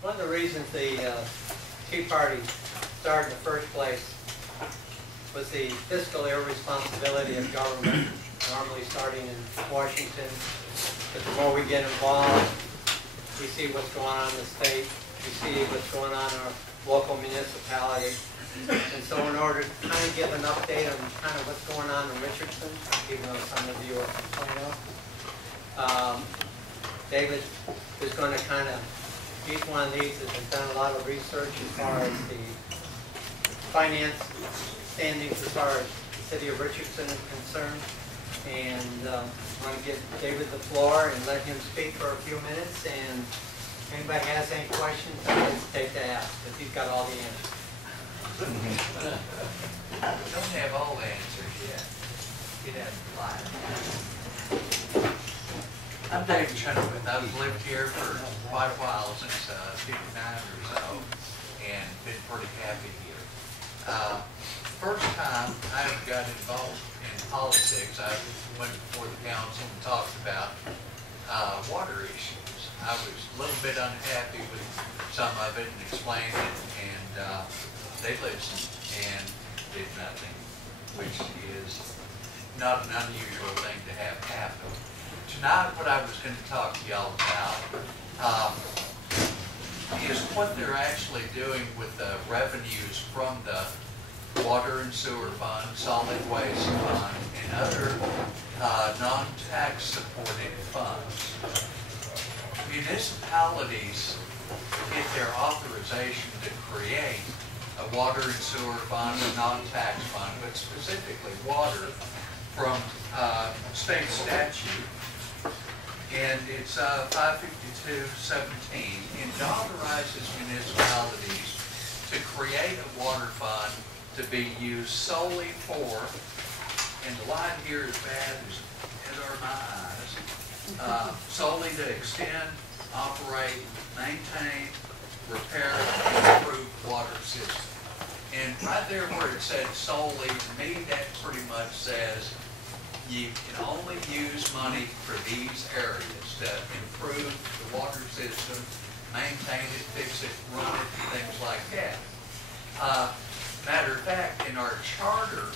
One of the reasons the Tea Party started in the first place was the fiscal irresponsibility of government, normally starting in Washington. But the more we get involved, we see what's going on in the state, we see what's going on in our local municipality. And so in order to kind of give an update on kind of what's going on in Richardson, even though some of you are from Plano, David is going to kind of, each one of these has done a lot of research as far as the finance standings as far as the city of Richardson is concerned. And I'm going to give David the floor and let him speak for a few minutes. And if anybody has any questions, don't hesitate to ask, because he's got all the answers. Don't have all the answers yet. Get out of the line. I'm David Chenoweth. I've lived here for quite a while, since 59 or so, and been pretty happy here. First time I ever got involved in politics, I went before the council and talked about water issues. I was a little bit unhappy with some of it and explained it, and they listened and did nothing, which is not an unusual thing to have happen. Tonight, what I was going to talk to y'all about is what they're actually doing with the revenues from the water and sewer fund, solid waste fund, and other non-tax supported funds. Municipalities get their authorization to create a water and sewer fund, a non-tax fund, but specifically water, from state statute. And it's 552.17, and it authorizes municipalities to create a water fund to be used solely for, and the line here is bad as are my eyes, solely to extend, operate, maintain, repair, and improve water system. And right there where it said solely, to me that pretty much says you can only use money for these areas to improve the water system, maintain it, fix it, run it, things like that. Matter of fact, in our charter,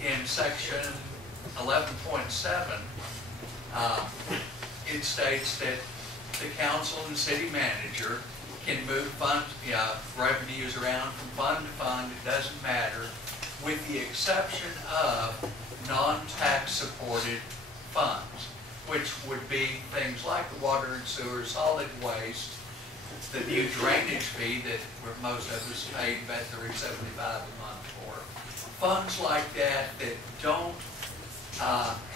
in section 11.7, it states that the council and city manager can move funds, revenues around from fund to fund, it doesn't matter, with the exception of non-tax supported funds, which would be things like the water and sewer, solid waste, the new drainage fee that most of us paid about $375 a month for. Funds like that that don't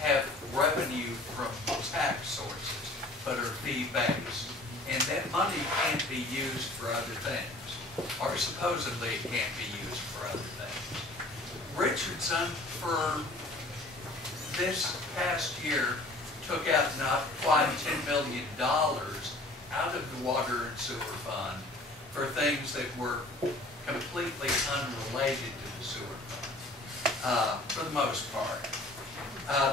have revenue from tax sources, but are fee-based. And that money can't be used for other things, or supposedly it can't be used for other things. Richardson, for this past year, took out not quite $10 million out of the water and sewer fund for things that were completely unrelated to the sewer fund, for the most part.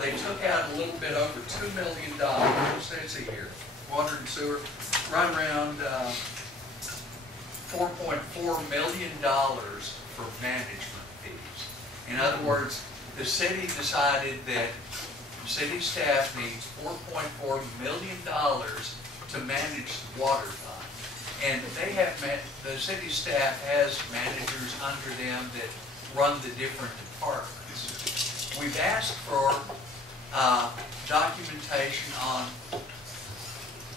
They took out a little bit over $2 million, let's see here, water and sewer, right around $4.4 million for management fees. In other words, the city decided that city staff needs $4.4 million to manage the water fund. And they have the city staff has managers under them that run the different departments. We've asked for documentation on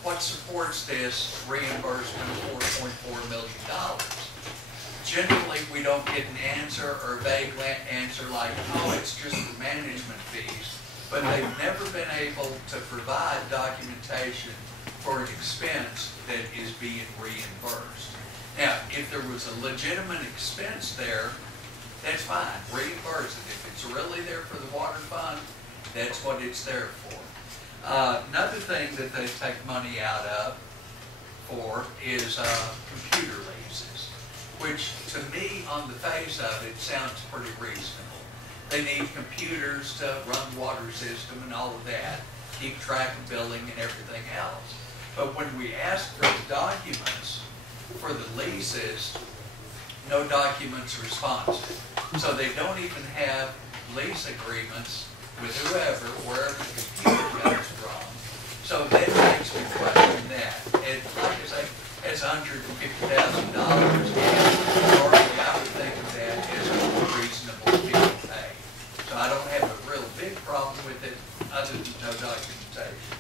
what supports this reimbursement of $4.4 million. Generally, we don't get an answer or vague answer like, oh, it's just for management fees, but they've never been able to provide documentation for an expense that is being reimbursed. Now, if there was a legitimate expense there, that's fine, reimburse it. If it's really there for the water fund, that's what it's there for. Another thing that they take money out of for is computer leases, which to me, on the face of it, sounds pretty reasonable. They need computers to run the water system and all of that, keep track of billing and everything else. But when we ask for the documents, for the leases, no documents responsive. So they don't even have lease agreements with whoever, wherever the computer comes from. So that makes me question that. And like I say, it's $150,000, and normally I would think of that as a reasonable fee to pay. So I don't have a real big problem with it, other than no documentation.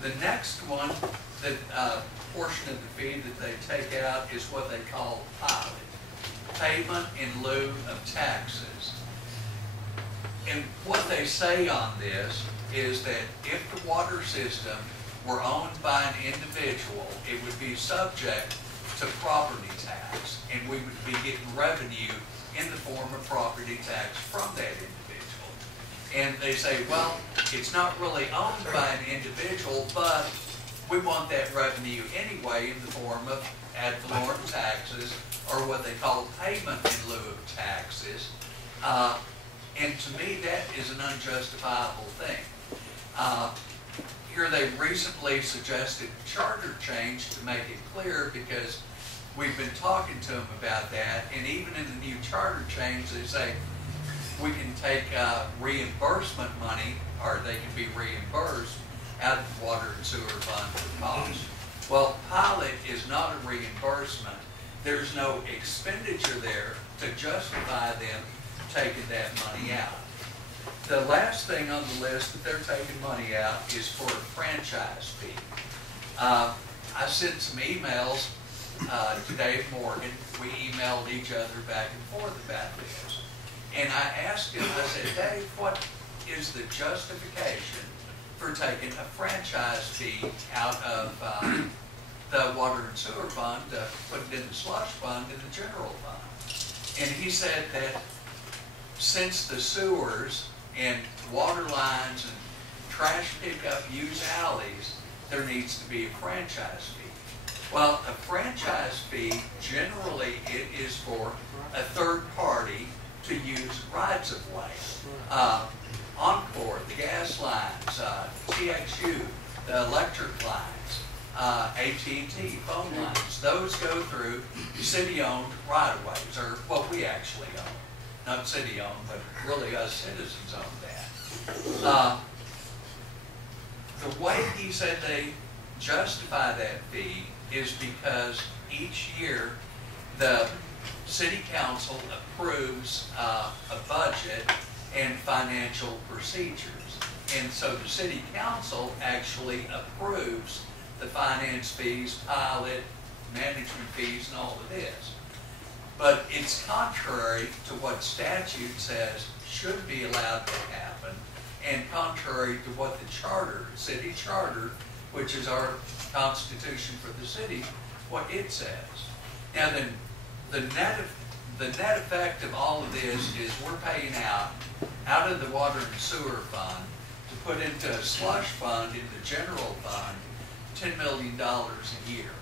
The next one, that portion of the fee that they take out is what they call pilot, payment in lieu of taxes. And what they say on this is that if the water system were owned by an individual, it would be subject to property tax, and we would be getting revenue in the form of property tax from that individual. And they say, well, it's not really owned by an individual, but we want that revenue anyway in the form of ad valorem taxes, or what they call payment in lieu of taxes. And to me, that is an unjustifiable thing. Here they recently suggested charter change to make it clear, because we've been talking to them about that, and even in the new charter change, they say we can take reimbursement money, or they can be reimbursed out of the water and sewer fund for costs. Well, pilot is not a reimbursement. There's no expenditure there to justify them taking that money out. The last thing on the list that they're taking money out is for a franchise fee. I sent some emails to Dave Morgan. We emailed each other back and forth about this. And I asked him, I said, Dave, what is the justification for taking a franchise fee out of the water and sewer fund to put it in the slush fund in the general fund? And he said that since the sewers and water lines and trash pickup use alleys, there needs to be a franchise fee. Well, a franchise fee, generally it is for a third party to use rights of way. Encore, the gas lines, TXU, the electric lines, AT&T, phone lines, those go through city-owned right-of-ways, or what we actually own. Not city-owned, but really us citizens own that. The way he said they justify that fee is because each year the city council approves a budget and financial procedures. And so the city council actually approves the finance fees, pilot, management fees, and all of this. But it's contrary to what statute says should be allowed to happen, and contrary to what the charter, city charter, which is our constitution for the city, what it says. Now then, the net effect of all of this is we're paying out of the water and sewer fund to put into a slush fund in the general fund $10 million a year.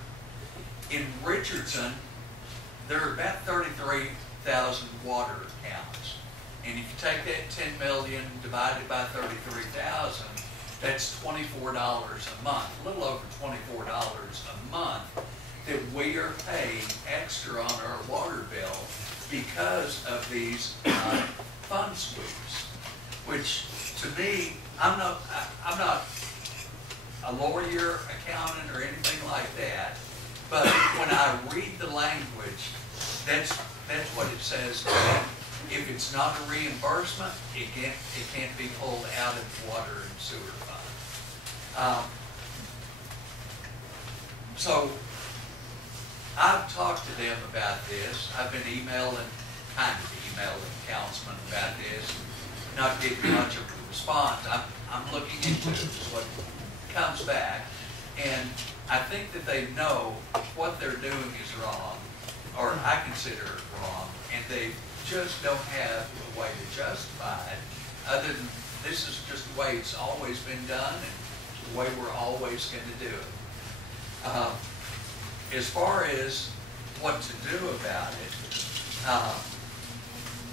In Richardson, there are about 33,000 water accounts. And if you take that 10 million divided by 33,000, that's $24 a month, a little over $24 a month that we are paying extra on our water bill because of these fund sweeps. Which, to me, I'm not a lawyer, accountant, or anything like that, but when I read the language, that's what it says to me. If it's not a reimbursement, it can't be pulled out of the water and sewer fund. So I've talked to them about this. I've been emailing councilmen about this, not getting much of a response. I'm looking into it, is what comes back, and I think that they know what they're doing is wrong, or I consider it wrong, and they just don't have a way to justify it, other than this is just the way it's always been done and the way we're always going to do it. As far as what to do about it,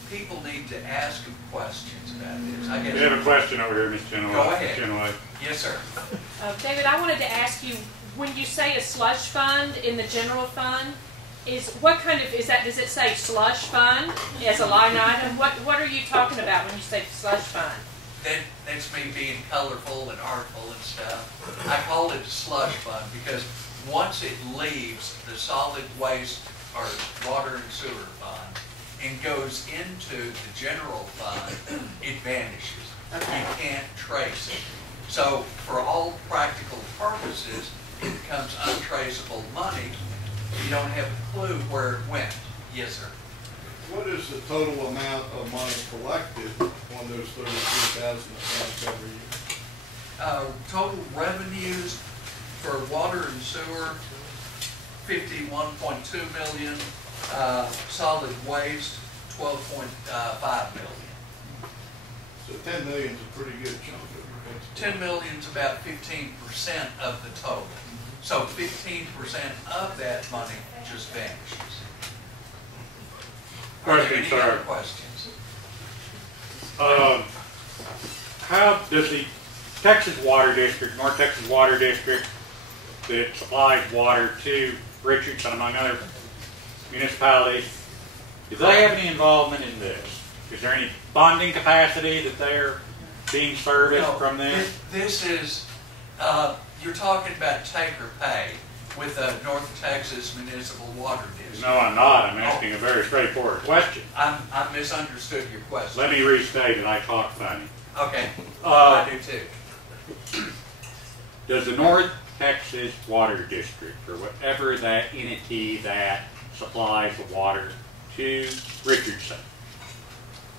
people need to ask them questions about this. I guess we have a question over here, Ms. Chenoweth. Go ahead. Yes, sir. David, I wanted to ask you, when you say a slush fund in the general fund, what kind of, is that, does it say slush fund as a line item? What are you talking about when you say slush fund? That's me being colorful and artful and stuff. I call it a slush fund because once it leaves the solid waste or water and sewer fund and goes into the general fund, it vanishes. Okay. You can't trace it. So for all practical purposes, it becomes untraceable money. You don't have a clue where it went. Yes, sir. What is the total amount of money collected on those 33,000 accounts every year? Total revenues for water and sewer, 51.2 million. Solid waste, 12.5 million. So 10 million is a pretty good chunk of it. 10 million is about 15% of the total. So 15% of that money just vanishes. Are there any other questions? How does the Texas Water District, North Texas Water District, that supplies water to Richardson, among other municipalities, do they have any involvement in this? Is there any bonding capacity that they're being serviced from this? This is, you're talking about take or pay with the North Texas Municipal Water District. No, I'm not. I'm asking a very straightforward question. I misunderstood your question. Let me restate it. I talk funny. Okay, I do too. Does the North Texas Water District, or whatever that entity that supplies the water to Richardson,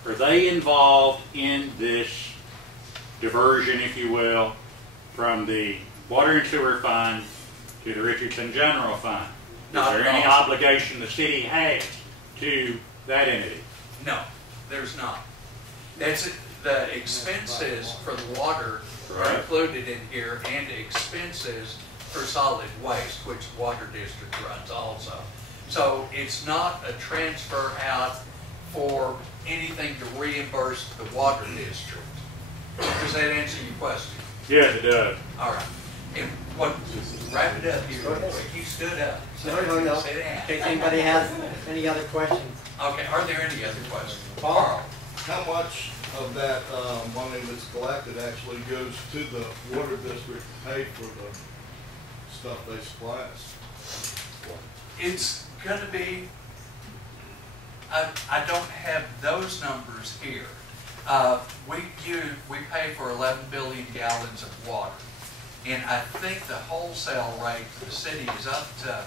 are they involved in this diversion, if you will, from the water and sewer fund to the Richardson General Fund? Is there any obligation the city has to that entity? No, there's not. That's the expenses for the water are included in here, and expenses for solid waste, which Water District runs also. So it's not a transfer out for anything to reimburse the Water District. Does that answer your question? Yes, it does. All right. And wrap it up here real quick. You stood up. No. Sit down. In case anybody has any other questions. Okay, are there any other questions? Paul? How much of that money that's collected actually goes to the water district to pay for the stuff they supply us? It's going to be, I don't have those numbers here. We pay for 11 billion gallons of water. And I think the wholesale rate for the city is up to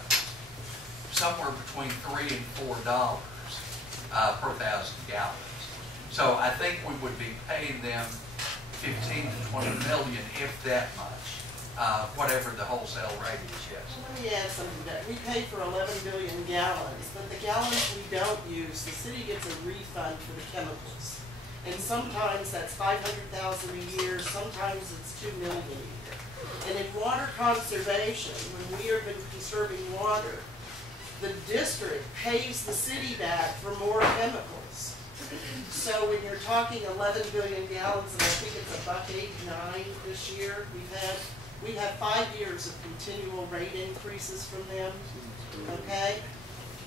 somewhere between $3 and $4 per thousand gallons. So I think we would be paying them 15 to 20 million, if that much, whatever the wholesale rate is, yes. Let me add something to that. We pay for 11 billion gallons, but the gallons we don't use, the city gets a refund for the chemicals. And sometimes that's 500,000 a year, sometimes it's 2 million a year. And in water conservation, when we have been conserving water, the district pays the city back for more chemicals. So when you're talking 11 billion gallons, and I think it's $1.89 this year, we've had 5 years of continual rate increases from them. Okay,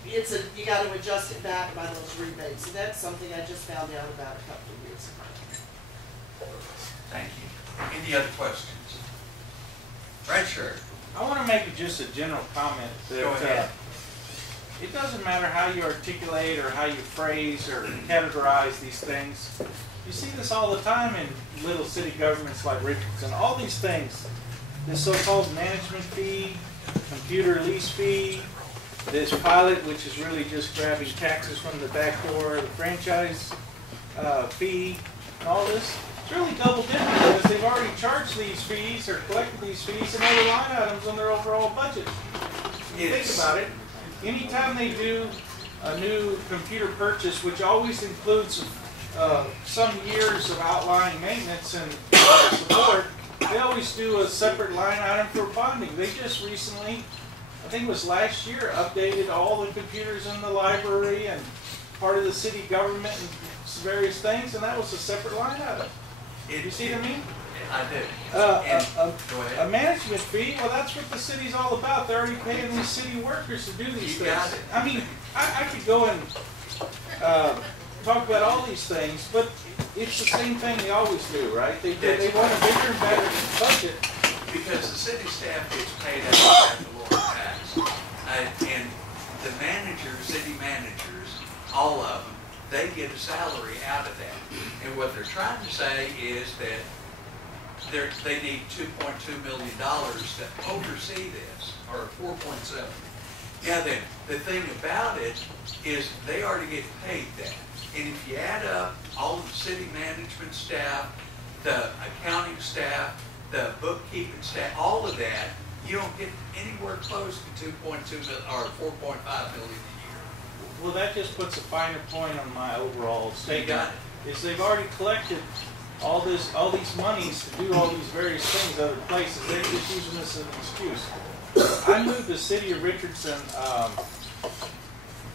you got to adjust it back by those rebates. So that's something I just found out about a couple of years ago. Thank you. Any other questions? Right, sure. I want to make just a general comment Go that ahead. it doesn't matter how you articulate or how you phrase or categorize these things. You see this all the time in little city governments like Richardson. All these things, this so-called management fee, computer lease fee, this pilot, which is really just grabbing taxes from the back door, the franchise fee, and all this. It's really double dipping because they've already charged these fees or collected these fees in other line items on their overall budget. Think about it. Anytime they do a new computer purchase, which always includes some years of outlying maintenance and support, they always do a separate line item for bonding. They just recently, I think it was last year, updated all the computers in the library and part of the city government and various things, and that was a separate line item. You see what I mean? I do. A Go ahead. management fee, well, that's what the city's all about. They're already paying these city workers to do these You things. got it. I mean, I could go and talk about all these things, but it's the same thing they always do, right? They want a bigger and better budget. Because the city staff gets paid out of the lower tax. And the managers, city managers, all of them, they get a salary out of that. And what they're trying to say is that they need $2.2 million to oversee this, or 4.7. Yeah, then the thing about it is they already get paid that. And if you add up all of the city management staff, the accounting staff, the bookkeeping staff, all of that, you don't get anywhere close to 2.2 million or 4.5 million a year. Well, that just puts a finer point on my overall You statement. got it. Is they've already collected all these monies to do all these various things other places. They're just using this as an excuse. I moved the city of Richardson.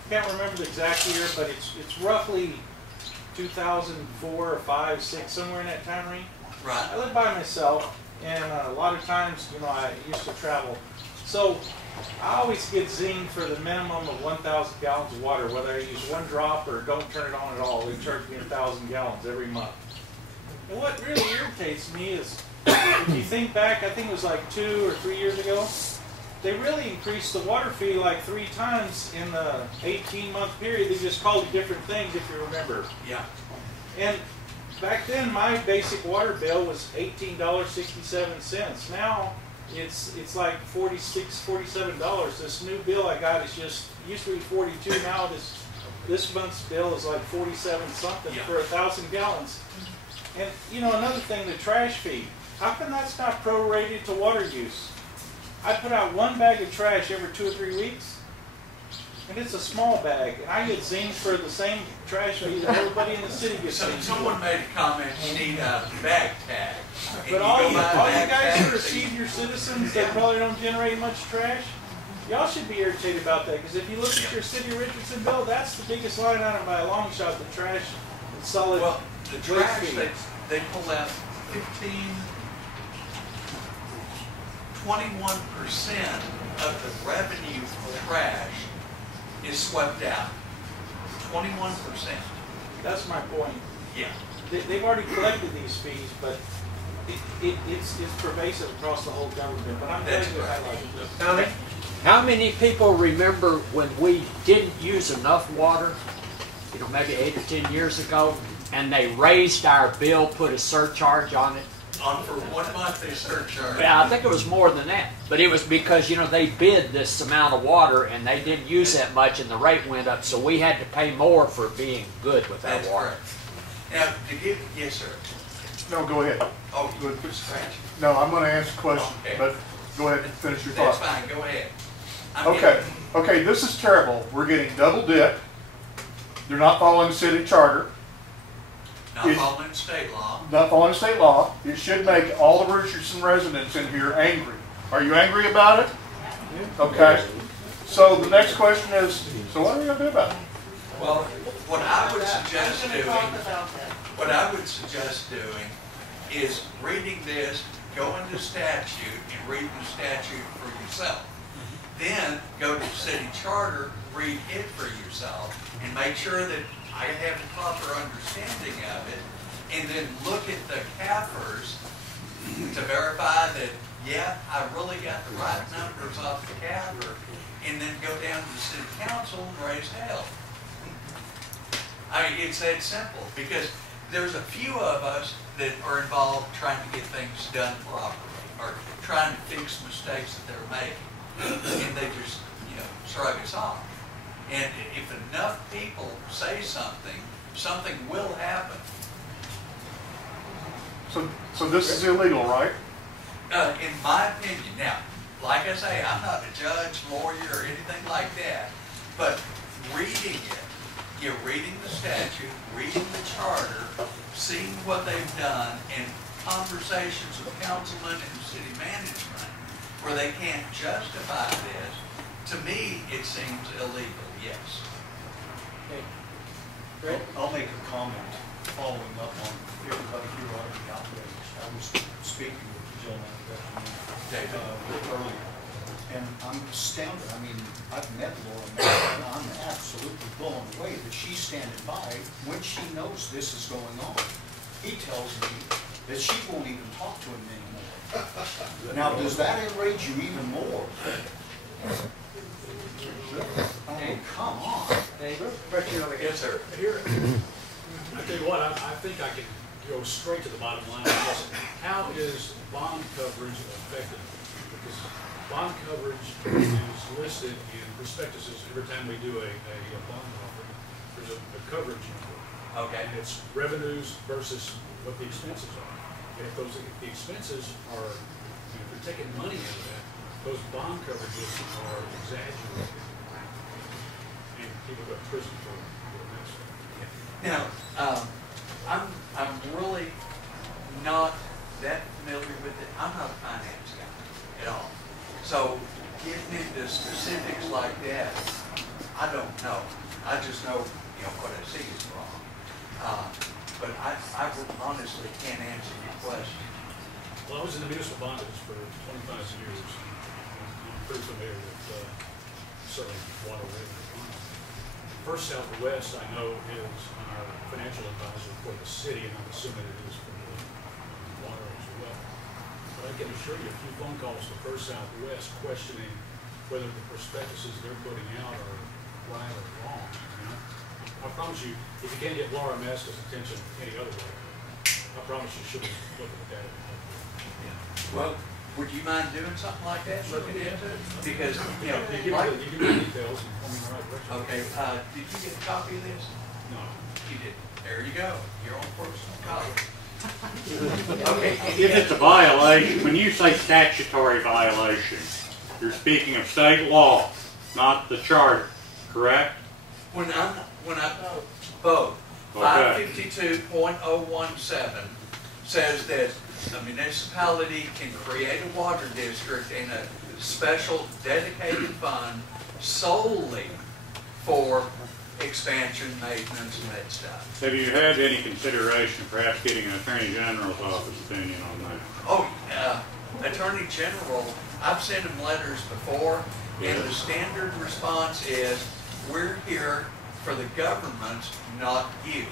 Can't remember the exact year, but it's roughly 2004 or 5, 6, somewhere in that time range. Right. I live by myself, and a lot of times, I used to travel. So I always get zinged for the minimum of 1,000 gallons of water, whether I use one drop or don't turn it on at all. They charge me 1,000 gallons every month. And what really irritates me is, if you think back, I think it was like 2 or 3 years ago, they really increased the water fee like 3 times in the 18-month period. They just called it different things, if you remember. Yeah. And back then, my basic water bill was $18.67. Now, it's like $46, $47. This new bill I got is used to be $42. Now this month's bill is like $47 something for 1,000 gallons. And another thing, the trash fee. How come that's not prorated to water use? I put out one bag of trash every 2 or 3 weeks. And it's a small bag, and I get zinged for the same trash fee that everybody in the city gets zinged for. Someone made a comment, you need a bag tag. And But all you buy a bag guys tag, who are senior citizens that probably don't generate much trash, y'all should be irritated about that, because if you look at your city of Richardson bill, that's the biggest line item by a long shot, the trash and solid Well, the waste trash, fee. they pull out 21% of the revenue for trash is swept out. 21%. That's my point. Yeah. They've already collected these fees, but it's pervasive across the whole government. But I'm glad That's you right. highlighted this. Tommy? How many people remember when we didn't use enough water, maybe 8 or 10 years ago, and they raised our bill, put a surcharge on it? For 1 month they surcharge. Yeah, I think it was more than that. But it was because, they bid this amount of water and they didn't use that much and the rate went up, so we had to pay more for being good with that That's water. correct. Now, yes, sir. No, go ahead. Oh, Go you ahead. put scratch. No, I'm going to answer the question, Okay. but go ahead and finish your That's thought. fine, go ahead. I'm Okay, getting- okay, this is terrible. We're getting double dipped. They're not following city charter, Not following state law. not following state law. It should make all the Richardson residents in here angry. Are you angry about it? Okay. So the next question is, so what are we going to do about it? Well, what I would suggest I'm gonna doing, talk about that. what I would suggest doing is reading this, go into statute and read the statute for yourself. Then go to the city charter, read it for yourself, and make sure that I have a proper understanding of it, and then look at the CAFRs to verify that, yeah, I really got the right numbers off the CAFR, and then go down to the city council and raise hell. I mean, it's that simple, because there's a few of us that are involved trying to get things done properly, or trying to fix mistakes that they're making, and they just, shrug us off. And if enough people say something, something will happen. So this is illegal, right? In my opinion, now, like I say, I'm not a judge, lawyer, or anything like that, but reading it, reading the statute, reading the charter, seeing what they've done, and conversations with councilmen and city management where they can't justify this, to me, it seems illegal, yes. Great. I'll make a comment following up on everybody here already outraged. was speaking with the gentleman David. earlier, and I'm astounded. I mean, I've met Laura, and I'm absolutely blown away that she's standing by when she knows this is going on. He tells me that she won't even talk to him anymore. Now, does that enrage you even more? Oh, come on. Richard over here. Yes, sir. Here, I tell you what, I think I can go straight to the bottom line of this. How is bond coverage affected? Because bond coverage is listed in prospectuses every time we do a bond offering. There's a coverage number. Okay. And it's revenues versus what the expenses are. And if the expenses are, if you're taking money out of that, those bond coverages are exaggerated. And people go to prison for that stuff. Now, I'm really not that familiar with it. I'm not a finance guy at all. So getting into specifics like that, I don't know. I just know, what I see is wrong. But I honestly can't answer your question. Well, I was in the municipal bond business for 25 years. I'm pretty familiar with certainly water revenue. First Southwest, I know, is our financial advisor for the city, and I'm assuming it is for the water as well. But I can assure you, a few phone calls to First Southwest questioning whether the prospectuses they're putting out are right or wrong. I promise you, if you can't get Laura Maska's attention any other way, I promise you she'll be looking at that. Well, would you mind doing something like that, looking into it? Because, You give me the details and point me in the right direction. okay, did you get a copy of this? No. You did. There you go. Your own personal copy. Okay. If it's a violation, when you say statutory violation, you're speaking of state law, not the charter, correct? When I both. Okay. 552.017 says that a municipality can create a water district in a special dedicated fund solely for expansion, maintenance, and that stuff. Have you had any consideration perhaps getting an Attorney General's office opinion on that? Oh, Attorney General, I've sent him letters before, and the standard response is, we're here for the government, not you.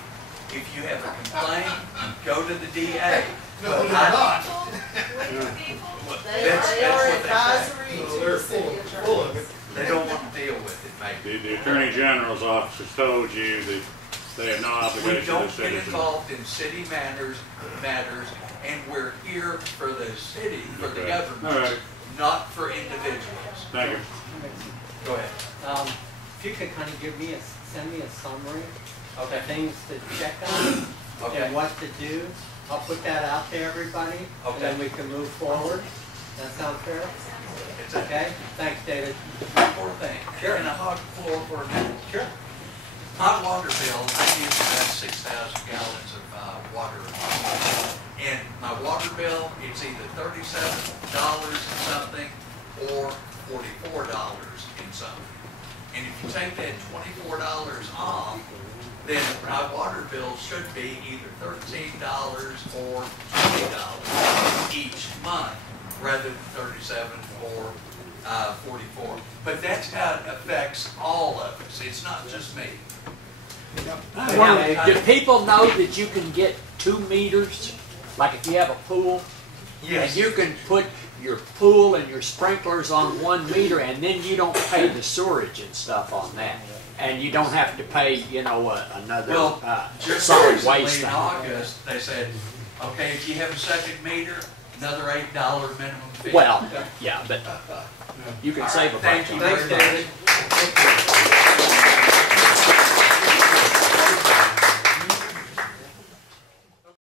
If you have a complaint, go to the DA. No, they're not. They are advisory to They're the city full of it. attorneys. They don't want to deal with it, maybe. The Attorney General's office has told you that they have no We obligation to don't get citizens. involved in city matters, and we're here for the city, for the Okay. government, All right. not for individuals. Thank you. Go ahead. If you could kind of send me a summary of Okay. things to check on Okay. and what to do, I'll put that out to everybody, and then we can move forward. That sound fair? It's a Okay? Thanks, David. one more thing. Sure. And I hog the floor for a minute. Sure. My water bill, I use about 6,000 gallons of water. And my water bill, it's either $37 and something or $44 and something. And if you take that $24 off, then my water bill should be either $13 or $20 each month, rather than 37 or 44. But that's how it affects all of us. It's not just me. Well, do people know that you can get 2 meters? Like if you have a pool, Yes. and you can put your pool and your sprinklers on 1 meter, and then you don't pay the sewerage and stuff on that, and you don't have to pay, another Well, just solid recently waste. in August, they said, okay, if you have a second meter, another $8 minimum fee. Well, yeah, but you can save a bunch Thank you on very that. much. Thanks, David.